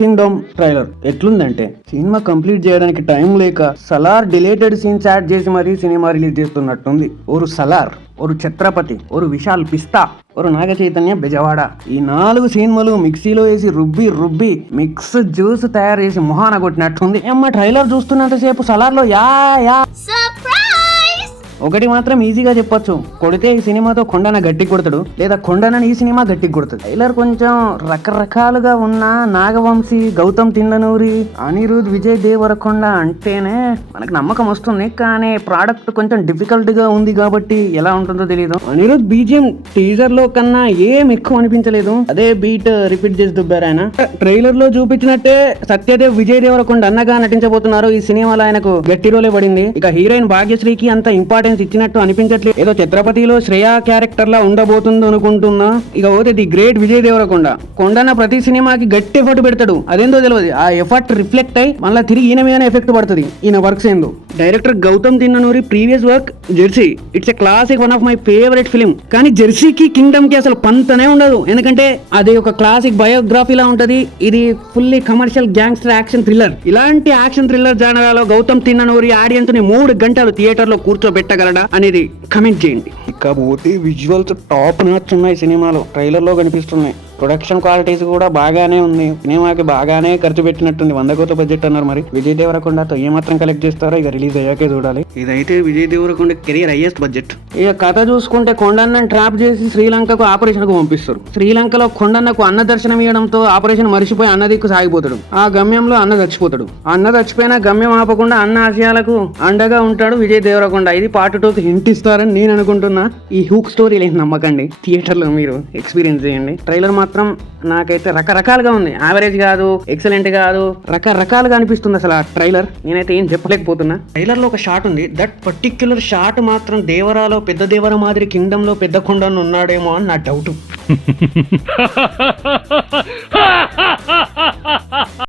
Kingdom trailer ఎట్లుందంటే cinema complete చేయడానికి time లేక సలార్ డిలేటెడ్ సీన్స్ యాడ్ చేసి మరీ సినిమా రిలీజ్ చేస్తున్నట్టుంది. ఓరు సలార్, ఓరు ఛత్రపతి, ఓరు విశాల్ పిస్తా, ఓరు నాగ చైతన్య బెజవాడ, ఈ 4 సినిమాలు మిక్సీలో వేసి రుబ్బి మిక్స్ జ్యూస్ తయారు చేసి మొహాన కొట్టినట్టుంది. అమ్మ ట్రైలర్ చూస్తున్నంతసేపు సలార్లో యా ఒకటి మాత్రం ఈజీగా చెప్పొచ్చు, కొడితే ఈ సినిమాతో కొండన గట్టి కొడతాడు, లేదా కొండనని ఈ సినిమా గట్టి కొడుతుంది. ట్రైలర్ కొంచెం రకరకాలుగా ఉన్న నాగవంశీ, గౌతమ్ తిన్ననూరి, అనిరుద్, విజయ్ దేవరకొండ అంటేనే మనకు నమ్మకం వస్తుంది. కానీ ప్రోడక్ట్ కొంచెం డిఫికల్ట్ గా ఉంది కాబట్టి ఎలా ఉంటుందో తెలియదు. అనిరుద్ బీజిఎం టీజర్ లో కన్నా ఏం ఎక్కువ అనిపించలేదు, అదే బీట్ రిపీట్ చేసి దుబ్బారు ఆయన. ట్రైలర్ లో చూపించినట్టే సత్యదేవ్, విజయ్ దేవరకొండ అన్నగా నటించబోతున్నారు. ఈ సినిమాలో ఆయనకు గట్టి రోలే పడింది. ఇక హీరోయిన్ భాగ్యశ్రీకి అంత ఇంపార్టెంట్ ఇచ్చినట్టు అనిపించట్లేదు. ఏదో ఛత్రపతిలో శ్రేయా క్యారెక్టర్ లా ఉండబోతుందో అనుకుంటున్నా. ఇక పోతే ది గ్రేట్ విజయ్ దేవరకొండ కొండన ప్రతి సినిమాకి గట్టి ఎఫర్ట్ పెడతాడు, అదేందో తెలియదు. ఆ ఎఫర్ట్ రిఫ్లెక్ట్ అయ్యి మళ్ళీ తిరిగి ఈయన మీద ఎఫెక్ట్ పడుతుంది ఈయన వర్క్స్ ఏందో. Director Gautam Tinnanuri previous work Jersey, it's a classic, one of my favourite film. కానీ జెర్సీకి కింగ్డమ్ కి అసలు పంతనే ఉండదు, ఎందుకంటే అది ఒక క్లాసిక్ బయోగ్రఫీ లా ఉంటది. ఇది fully commercial gangster action thriller. ఇలాంటి యాక్షన్ థ్రిల్లర్ జానరాలో గౌతమ్ తిన్ననూరి ఆడియన్స్ ని 3 గంటలు థియేటర్ లో కూర్చోబెట్టగలడా అనేది కమెంట్ చేయండి. ఇకపోతే విజువల్స్ టాప్ నాచ్ ఉన్నాయి సినిమాలో, ట్రైలర్ లో కనిపిస్తున్నాయి. ప్రొడక్షన్ క్వాలిటీస్ కూడా బాగానే ఉంది. సినిమాకి బాగానే ఖర్చు పెట్టినట్టుంది. 100 కోట్ల బడ్జెట్ అన్నారు. మరి విజయ్ దేవరకొండతో ఏమాత్రం కలెక్ట్ చేస్తారో ఇక రిలీజ్ అయ్యాకే చూడాలి. ఇదైతే Vijay Deverakonda career highest budget. ఇక కథ చూసుకుంటే కొండన్నని ట్రాప్ చేసి శ్రీలంకకు ఆపరేషన్ కు పంపిస్తారు. శ్రీలంకలో కొండన్నకు అన్న దర్శనం ఇవ్వడంతో ఆపరేషన్ మరిచిపోయి అన్న దిక్కు సాగిపోతాడు. ఆ గమ్యంలో అన్న చచ్చిపోతాడు. అన్న చచ్చిపోయినా గమ్యం ఆపకుండా అన్న ఆశయాలకు అండగా ఉంటాడు విజయ్ దేవరకొండ. ఇది పార్ట్ 2కి హింట్ ఇస్తారని నేను అనుకుంటున్నా. ఈ హూక్ స్టోరీ లేదు నమ్మకండి, థియేటర్ లో మీరు ఎక్స్పీరియన్స్ చేయండి. ట్రైలర్ మాత్రం నాకైతే రకరకాలుగా ఉంది. యావరేజ్ కాదు, ఎక్సలెంట్ కాదు, రకరకాలుగా అనిపిస్తుంది అసలు ఆ ట్రైలర్. నేనైతే ఏం చెప్పలేకపోతున్నా. ట్రైలర్ లో ఒక షాట్ ఉంది, దట్ పర్టిక్యులర్ షాట్ మాత్రం దేవరాలో పెద్ద దేవర మాదిరి కింగ్డమ్ లో పెద్ద కొండను ఉన్నాడేమో అని నా డౌట్.